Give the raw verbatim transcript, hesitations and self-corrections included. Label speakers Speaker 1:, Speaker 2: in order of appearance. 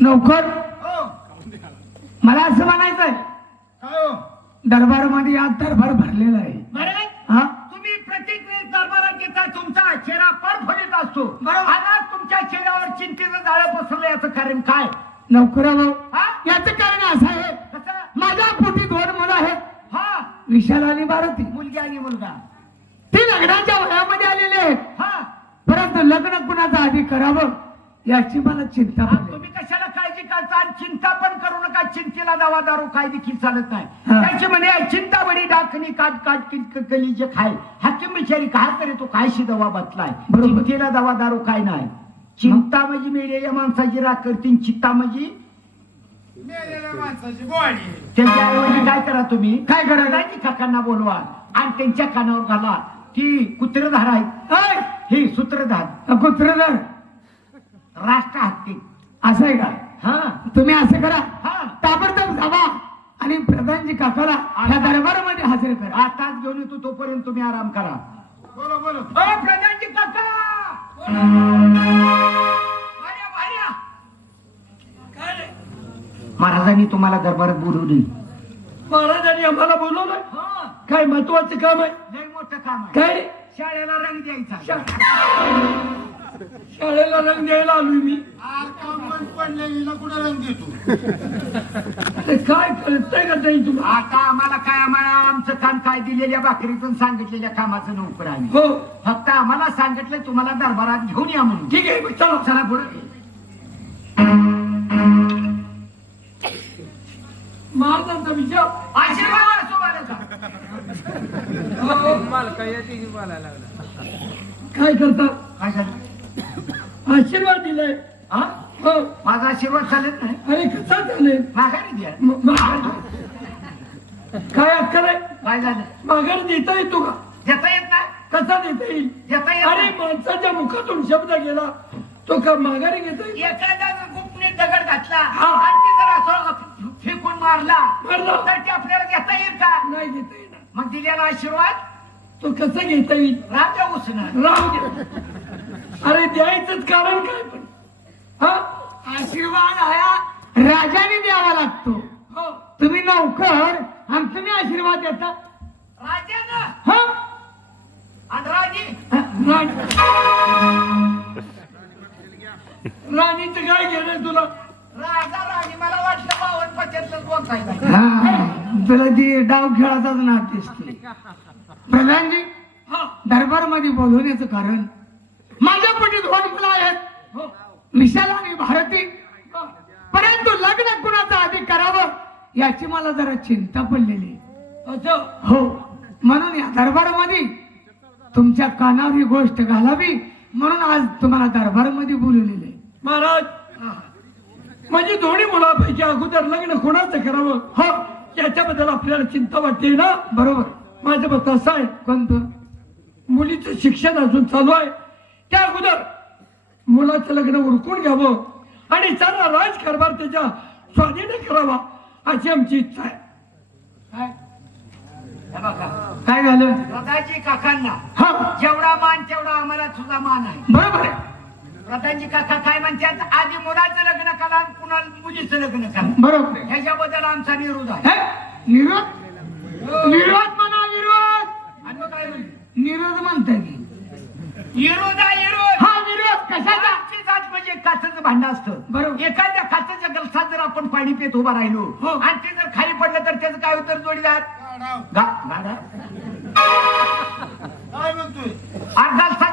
Speaker 1: नौकर
Speaker 2: हो
Speaker 1: मला असं म्हणायचंय
Speaker 2: काय हो
Speaker 1: दरबारमध्ये आज दरबार भरलेला आहे.
Speaker 2: बरे
Speaker 1: हा
Speaker 2: तुम्ही प्रत्येक वेळेस दरबारात येता तुमचा चेहरा परफुलीत असतो.
Speaker 1: बरोबर.
Speaker 2: आज तुमच्या चेहऱ्यावर चिंतेचं जाळं पसरलं याचं कारण काय?
Speaker 1: नौकराभाऊ
Speaker 2: हा
Speaker 1: याचं कारण असं आहे
Speaker 2: कसं?
Speaker 1: माझ्या पोटी दोन मुलं आहेत
Speaker 2: हा
Speaker 1: विशाल आणि भारती.
Speaker 2: मुलगी आणि मुलगा.
Speaker 1: ते लग्नाच्या वयामध्ये आलेले आहेत
Speaker 2: हा
Speaker 1: परंतु लग्न कुणाचं आधी करावं याची मला चिंता
Speaker 2: हा,
Speaker 1: पडली.
Speaker 2: तुम्ही कशाला काळजी करता आणि चिंता पण करू नका. चिंतेला दवा दारू काय देखील चालत नाही.
Speaker 1: हा.
Speaker 2: त्याची म्हणे चिंता बडी डाकणी काट काट किट कली जे खाय हाकीम बिचारी काय करे तो कायशी दवा बसलाय.
Speaker 1: बरोबर.
Speaker 2: चिंतेला दवा दारू काय नाही. चिंता म्हणजे मेलेल्या माणसाची राग करतील. चिंता म्हणजे
Speaker 3: मेलेल्या माणसाची बॉडी.
Speaker 2: त्यांच्या ऐवजी काय करा तुम्ही
Speaker 1: काय करा?
Speaker 2: दादाजी काकांना बोलवा आणि त्यांच्या कानावर घाला ती कुत्रधार आहेत
Speaker 1: ऐ,
Speaker 2: ही सूत्रधार
Speaker 1: कुत्रधर
Speaker 2: राष्ट्र हत्ती.
Speaker 1: असं आहे का?
Speaker 2: हा
Speaker 1: तुम्ही असं करा
Speaker 2: हा
Speaker 1: ताबडतोब जावा आणि प्रधानजी काकाला ह्या दरबारामध्ये हजर करा.
Speaker 2: आताच घेऊन येतो तोपर्यंत तुम्ही आराम करा.
Speaker 3: बोलो बोलो.
Speaker 2: ओ प्रधानजी काका भार्या, भार्या.
Speaker 3: काय रे
Speaker 2: महाराजांनी तुम्हाला दरबारात बोलवले.
Speaker 3: महाराजांनी आम्हाला बोलवलं.
Speaker 2: हा
Speaker 3: काय महत्वाचं काम आहे?
Speaker 2: लय मोठं काम आहे.
Speaker 3: काय रे
Speaker 2: शाळेला रंग द्यायचा.
Speaker 3: शाळेला रंग द्यायला आलोय मी.
Speaker 2: कुठे रंग देतो?
Speaker 3: अरे काय कळतंय का ताई तुला?
Speaker 2: आता आम्हाला काय आम्हाला आमचं काम काय दिलेल्या भाकरीतून सांगितलेल्या कामाचं नोकर आहे.
Speaker 3: हो
Speaker 2: फक्त आम्हाला सांगितलं तुम्हाला दरबारात घेऊन या म्हणून.
Speaker 3: ठीक आहे मग चला.
Speaker 2: चला पुढे.
Speaker 3: महाराजांचा विचार.
Speaker 2: आशीर्वाद असो महाराजा.
Speaker 3: काय करता?
Speaker 2: काय झालं?
Speaker 3: आशीर्वाद दिलाय.
Speaker 2: हा?
Speaker 3: हो
Speaker 2: माझा आशीर्वाद चालत नाही.
Speaker 3: अरे कसा चालेल?
Speaker 2: माघारी द्या.
Speaker 3: म- म- काय अक्कल आहे?
Speaker 2: काय झालं?
Speaker 3: माघार देता येतो का?
Speaker 2: देता येत नाही.
Speaker 3: कसा देता येईल?
Speaker 2: देता येत
Speaker 3: अरे
Speaker 2: नाही.
Speaker 3: माणसाच्या मुखातून शब्द गेला तो का माघारी घेता येईल?
Speaker 2: एखादा गुपने दगड घातला
Speaker 3: हा.
Speaker 2: आणि ते जर असं फेकून मारला
Speaker 3: मारला.
Speaker 2: तर ते आपल्याला घेता येईल का?
Speaker 3: नाही घेता येणार.
Speaker 2: मग दिलेला आशीर्वाद
Speaker 3: तो कसा घेता येईल?
Speaker 2: राजा उसणार.
Speaker 3: राहू दे. अरे द्यायचंच कारण काय पण? हा
Speaker 1: आशीर्वाद हा राजाने द्यावा लागतो.
Speaker 3: हो
Speaker 1: तुम्ही नौकर आणि तुम्ही आशीर्वाद देता.
Speaker 2: राजानं
Speaker 1: हा
Speaker 2: आणि राणी
Speaker 3: राणी राणीचं काय घेणं तुला?
Speaker 2: राजा राणी मला वाटलं बावन पचातलं बोलताय.
Speaker 1: हा, तुला ती डाव खेळाचाच नाद दिसते. प्रधानजी
Speaker 3: हा
Speaker 1: दरबारमध्ये बोलवण्याचं कारण माझ्या पोटी दोन मुलं आहेत
Speaker 3: हो
Speaker 1: विशाल आणि भारती.
Speaker 3: हा.
Speaker 1: परंतु लग्न कुणाचं आधी करावं याची मला जरा चिंता पडलेली आहे.
Speaker 3: असं
Speaker 1: हो म्हणून या दरबारामध्ये तुमच्या कानावर ही गोष्ट घालावी म्हणून आज तुम्हाला दरबारामध्ये बोलवलेले.
Speaker 3: महाराज माझी दोन्ही मुलापैकी अगोदर लग्न कोणाचं करावं
Speaker 1: हो
Speaker 3: याच्याबद्दल आपल्याला चिंता वाटते ना.
Speaker 1: बरोबर.
Speaker 3: माझं मत असं आहे
Speaker 1: कोणतं?
Speaker 3: मुलीचं शिक्षण अजून चालू आहे त्या अगोदर मुलाचं लग्न उरकून घ्यावं आणि सारा राजकारभार त्याच्या स्वाधीन करावा अशी आमची इच्छा आहे.
Speaker 2: काय? हे बघा,
Speaker 1: काय झालं?
Speaker 2: प्रधानजी काकांना
Speaker 1: हा
Speaker 2: जेवढा मान तेवढा आम्हाला तुझा मान आहे.
Speaker 1: बरोबर आहे.
Speaker 2: प्रधानजी काका काय म्हणतात आधी मुलाचं लग्न करा आणि पुन्हा मुलीचं लग्न करा.
Speaker 1: बरोबर आहे.
Speaker 2: ह्याच्याबद्दल आमचा विरोध आहे.
Speaker 1: हे? विरोध विरोध म्हणा विरोध.
Speaker 2: आणि मग काय म्हणते?
Speaker 1: विरोध म्हणता की
Speaker 2: विरोध आहे विरोध.
Speaker 1: हा विरोध कशाचा?
Speaker 2: आमची जात म्हणजे काचेचं भांडं असतं.
Speaker 1: बरोबर.
Speaker 2: एखाद्या काचेच्या गलसात जर आपण पाणी पित उभा राहिलो
Speaker 1: हो.
Speaker 2: आणि ते जर खाली पडलं तर त्याचं काय उत्तर जोडीदार?
Speaker 3: गाढव.
Speaker 2: गा- गाडा?
Speaker 3: काय म्हणतोय?
Speaker 2: अर्धा